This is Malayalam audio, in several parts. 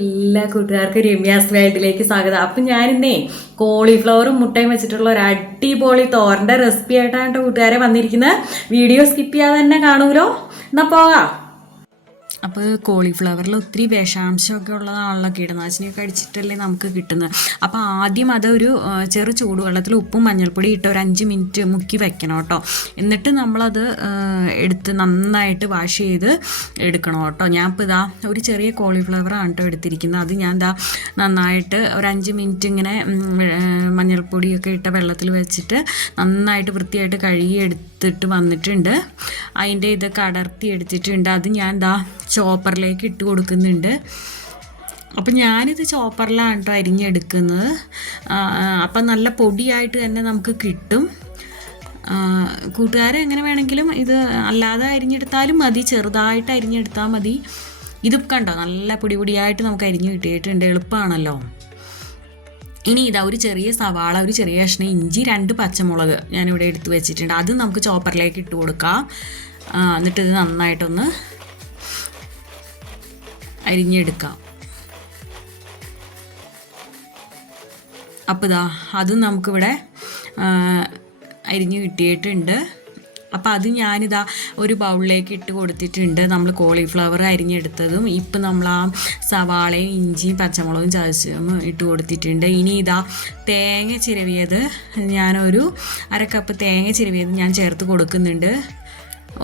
എല്ലാ കൂട്ടുകാർക്കും രമ്യാസ് വേൾഡിലേക്ക് സ്വാഗതം. അപ്പം ഞാനിന്നേ കോളിഫ്ലവറും മുട്ടയും വെച്ചിട്ടുള്ള ഒരു അടിപൊളി തോരൻ്റെ റെസിപ്പി ആയിട്ടാണ് കൂട്ടുകാരെ വന്നിരിക്കുന്നത്. വീഡിയോ സ്കിപ്പ് ചെയ്യാതെ തന്നെ കാണൂലോ. എന്നാൽ പോകാം. അപ്പോൾ കോളിഫ്ലവറിൽ ഒത്തിരി വിഷാംശമൊക്കെ ഉള്ളതാണല്ലോ, കീടനാശിനിയൊക്കെ അടിച്ചിട്ടല്ലേ നമുക്ക് കിട്ടുന്നത്. അപ്പോൾ ആദ്യം അതൊരു ചെറു ചൂടുവെള്ളത്തിൽ ഉപ്പും മഞ്ഞൾപ്പൊടി ഇട്ട് ഒരു 5 മിനിറ്റ് മുക്കി വെക്കണം കേട്ടോ. എന്നിട്ട് നമ്മളത് എടുത്ത് നന്നായിട്ട് വാഷ് ചെയ്ത് എടുക്കണം കേട്ടോ. ഞാൻ ഇപ്പോൾ ഇതാ ഒരു ചെറിയ കോളിഫ്ലവറാണ് കേട്ടോ എടുത്തിരിക്കുന്നത്. അത് ഞാൻ ഇതാ നന്നായിട്ട് ഒരു 5 മിനിറ്റ് ഇങ്ങനെ മഞ്ഞൾപ്പൊടിയൊക്കെ ഇട്ട വെള്ളത്തിൽ വെച്ചിട്ട് നന്നായിട്ട് വൃത്തിയായിട്ട് കഴുകി എടുത്തിട്ട് വന്നിട്ടുണ്ട്. അതിൻ്റെ ഇതൊക്കെ അടർത്തി എടുത്തിട്ടുണ്ട്. അത് ഞാൻ ഇതാ ചോപ്പറിലേക്ക് ഇട്ട് കൊടുക്കുന്നുണ്ട്. അപ്പം ഞാനിത് ചോപ്പറിലാണ് കേട്ടോ അരിഞ്ഞെടുക്കുന്നത്. അപ്പം നല്ല പൊടിയായിട്ട് തന്നെ നമുക്ക് കിട്ടും. കൂട്ടുകാരെ എങ്ങനെ വേണമെങ്കിലും ഇത് അല്ലാതെ അരിഞ്ഞെടുത്താലും മതി, ചെറുതായിട്ട് അരിഞ്ഞെടുത്താൽ മതി. ഇത് കണ്ടോ നല്ല പൊടിയായിട്ട് നമുക്ക് അരിഞ്ഞ് കിട്ടിയിട്ടുണ്ട്. എളുപ്പമാണല്ലോ. ഇനി ഇതാ ഒരു ചെറിയ സവാള, ഒരു ചെറിയ കഷ്ണം ഇഞ്ചി, 2 പച്ചമുളക് ഞാനിവിടെ എടുത്ത് വെച്ചിട്ടുണ്ട്. അത് നമുക്ക് ചോപ്പറിലേക്ക് ഇട്ട് കൊടുക്കാം. എന്നിട്ട് ഇത് നന്നായിട്ടൊന്ന് അരിഞ്ഞെടുക്കാം. അപ്പോൾ ഇതാ അതും നമുക്കിവിടെ അരിഞ്ഞ് കിട്ടിയിട്ടുണ്ട്. അപ്പോൾ അത് ഞാനിതാ ഒരു ബൗളിലേക്ക് ഇട്ട് കൊടുത്തിട്ടുണ്ട്. നമ്മൾ കോളിഫ്ലവർ അരിഞ്ഞെടുത്തതും ഇപ്പം നമ്മൾ ആ സവാളയും ഇഞ്ചിയും പച്ചമുളകും ചതച്ചും ഇട്ട് കൊടുത്തിട്ടുണ്ട്. ഇനി ഇതാ തേങ്ങ ചിരവിയത്, ഞാനൊരു 1/2 കപ്പ് തേങ്ങ ചിരവിയത് ഞാൻ ചേർത്ത് കൊടുക്കുന്നുണ്ട്.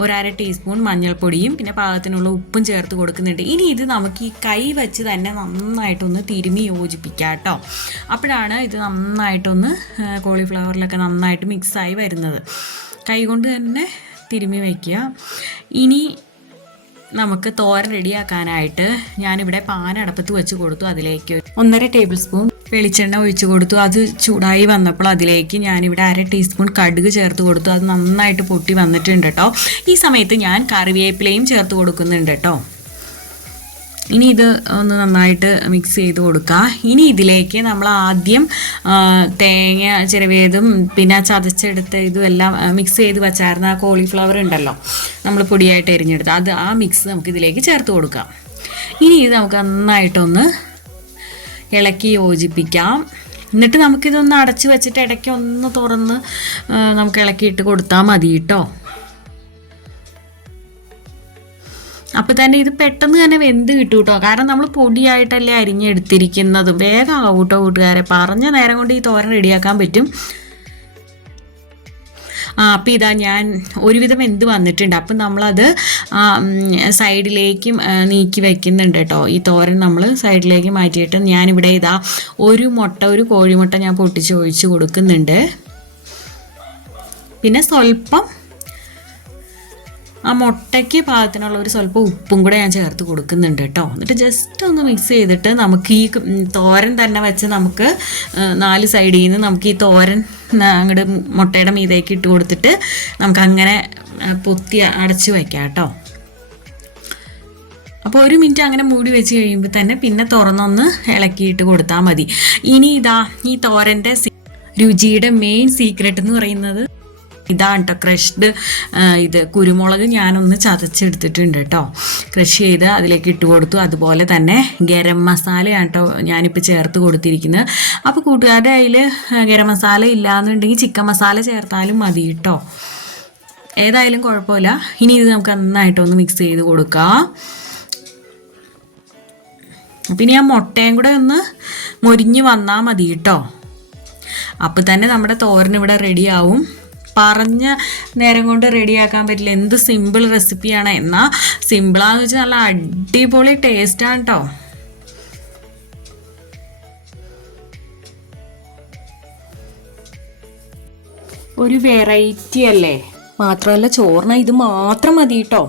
1/2 ടീസ്പൂൺ മഞ്ഞൾപ്പൊടിയും പിന്നെ പാകത്തിനുള്ള ഉപ്പും ചേർത്ത് കൊടുക്കുന്നുണ്ട്. ഇനി ഇത് നമുക്ക് ഈ കൈ വെച്ച് തന്നെ നന്നായിട്ടൊന്ന് തിരുമ്മി യോജിപ്പിക്കാം കേട്ടോ. അപ്പോഴാണ് ഇത് നന്നായിട്ടൊന്ന് കോളിഫ്ലവറിലൊക്കെ നന്നായിട്ട് മിക്സായി വരുന്നത്. കൈ കൊണ്ട് തന്നെ തിരുമ്മി വയ്ക്കുക. ഇനി നമുക്ക് തോരൻ റെഡിയാക്കാനായിട്ട് ഞാനിവിടെ പാൻ അടുപ്പത്ത് വെച്ച് കൊടുത്തു. അതിലേക്ക് 1.5 ടേബിൾ സ്പൂൺ വെളിച്ചെണ്ണ ഒഴിച്ചു കൊടുത്തു. അത് ചൂടായി വന്നപ്പോൾ അതിലേക്ക് ഞാനിവിടെ 1/2 ടീസ്പൂൺ കടുക് ചേർത്ത് കൊടുത്തു. അത് നന്നായിട്ട് പൊട്ടി വന്നിട്ടുണ്ട് കേട്ടോ. ഈ സമയത്ത് ഞാൻ കറിവേപ്പിലയും ചേർത്ത് കൊടുക്കുന്നുണ്ട് കേട്ടോ. ഇനി ഇത് ഒന്ന് നന്നായിട്ട് മിക്സ് ചെയ്ത് കൊടുക്കുക. ഇനി ഇതിലേക്ക് നമ്മൾ ആദ്യം തേങ്ങ ചിരവിയതും പിന്നെ ചതച്ചെടുത്ത ഇതും എല്ലാം മിക്സ് ചെയ്ത് വെച്ചായിരുന്ന ആ കോളിഫ്ലവർ ഉണ്ടല്ലോ, നമ്മൾ പൊടിയായിട്ട് എരിഞ്ഞെടുത്ത്, അത് ആ മിക്സ് നമുക്ക് ഇതിലേക്ക് ചേർത്ത് കൊടുക്കാം. ഇനി ഇത് നമുക്ക് നന്നായിട്ടൊന്ന് ഇളക്കി യോജിപ്പിക്കാം. എന്നിട്ട് നമുക്കിതൊന്ന് അടച്ച് വെച്ചിട്ട് ഇടയ്ക്ക് ഒന്ന് തുറന്ന് നമുക്ക് ഇളക്കിയിട്ട് കൊടുത്താൽ മതി കേട്ടോ. അപ്പോൾ തന്നെ ഇത് പെട്ടെന്ന് തന്നെ വെന്ത് കിട്ടും കേട്ടോ. കാരണം നമ്മൾ പൊടിയായിട്ടല്ലേ അരിഞ്ഞെടുത്തിരിക്കുന്നത്. വേഗം ആവും കേട്ടോ കൂട്ടുകാരെ. പറഞ്ഞ നേരം കൊണ്ട് ഈ തോരൻ റെഡിയാക്കാൻ പറ്റും. അപ്പോൾ ഇതാ ഞാൻ ഒരുവിധം വെന്ത് വന്നിട്ടുണ്ട്. അപ്പം നമ്മളത് സൈഡിലേക്കും നീക്കി വയ്ക്കുന്നുണ്ട് കേട്ടോ. ഈ തോരൻ നമ്മൾ സൈഡിലേക്ക് മാറ്റിയിട്ട് ഞാനിവിടെ ഇതാ ഒരു കോഴിമുട്ട ഞാൻ പൊട്ടിച്ച് ഒഴിച്ച് കൊടുക്കുന്നുണ്ട്. പിന്നെ സ്വല്പം ആ മുട്ടയ്ക്ക് പാകത്തിനുള്ള ഒരു സ്വല്പം ഉപ്പും കൂടെ ഞാൻ ചേർത്ത് കൊടുക്കുന്നുണ്ട് കേട്ടോ. എന്നിട്ട് ജസ്റ്റ് ഒന്ന് മിക്സ് ചെയ്തിട്ട് നമുക്ക് ഈ തോരൻ തന്നെ വെച്ച് നമുക്ക് 4 സൈഡിൽ നിന്ന് നമുക്ക് ഈ തോരൻ അങ്ങോട്ട് മുട്ടയുടെ മീതേക്ക് ഇട്ട് കൊടുത്തിട്ട് നമുക്ക് അങ്ങനെ പൊത്തി അടച്ച് വയ്ക്കാം കേട്ടോ. അപ്പോൾ 1 മിനിറ്റ് അങ്ങനെ മൂടി വെച്ച് കഴിയുമ്പോൾ തന്നെ പിന്നെ തുറന്നൊന്ന് ഇളക്കിയിട്ട് കൊടുത്താൽ മതി. ഇനി ഇതാ ഈ തോരൻ്റെ രുചിയുടെ മെയിൻ സീക്രട്ട് എന്ന് പറയുന്നത് ഇതാണ് കേട്ടോ. ക്രഷ്ഡ് ഇത് കുരുമുളക് ഞാനൊന്ന് ചതച്ചെടുത്തിട്ടുണ്ട് കേട്ടോ. ക്രഷ് ചെയ്ത് അതിലേക്ക് ഇട്ട് കൊടുത്തു. അതുപോലെ തന്നെ ഗരം മസാലയാണ് കേട്ടോ ഞാനിപ്പോൾ ചേർത്ത് കൊടുത്തിരിക്കുന്നത്. അപ്പോൾ കൂട്ടുകാരുടെ കയ്യിൽ ഗരം മസാല ഇല്ലയെന്നുണ്ടെങ്കിൽ ചിക്കൻ മസാല ചേർത്താലും മതി കേട്ടോ. ഏതായാലും കുഴപ്പമില്ല. ഇനി ഇത് നമുക്ക് നന്നായിട്ടൊന്ന് മിക്സ് ചെയ്ത് കൊടുക്കാം. പിന്നെ ആ മുട്ടയും കൂടെ ഒന്ന് മൊരിഞ്ഞ് വന്നാൽ മതി കേട്ടോ. അപ്പോൾ തന്നെ നമ്മുടെ തോരൻ ഇവിടെ റെഡിയാവും. പറഞ്ഞ നേരം കൊണ്ട് റെഡിയാക്കാൻ പറ്റില്ല. എന്ത് സിമ്പിൾ റെസിപ്പിയാണ്. എന്നാൽ സിമ്പിളാന്ന് വെച്ചാൽ നല്ല അടിപൊളി ടേസ്റ്റാണ് കേട്ടോ. ഒരു വെറൈറ്റി അല്ലേ. മാത്രമല്ല ചോറിന് ഇത് മാത്രം മതി കേട്ടോ.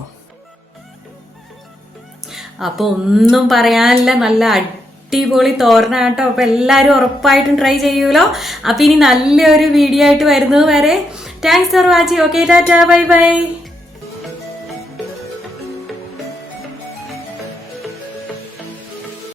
അപ്പോൾ ഒന്നും പറയാനില്ല, നല്ല അടിപൊളി തോരനാട്ടോ. അപ്പോൾ എല്ലാവരും ഉറപ്പായിട്ടും ട്രൈ ചെയ്യൂലോ. അപ്പോൾ ഇനി നല്ലൊരു വീഡിയോ ആയിട്ട് വരുന്നത് വരെ thanks for watching. Okay, Tata, bye bye.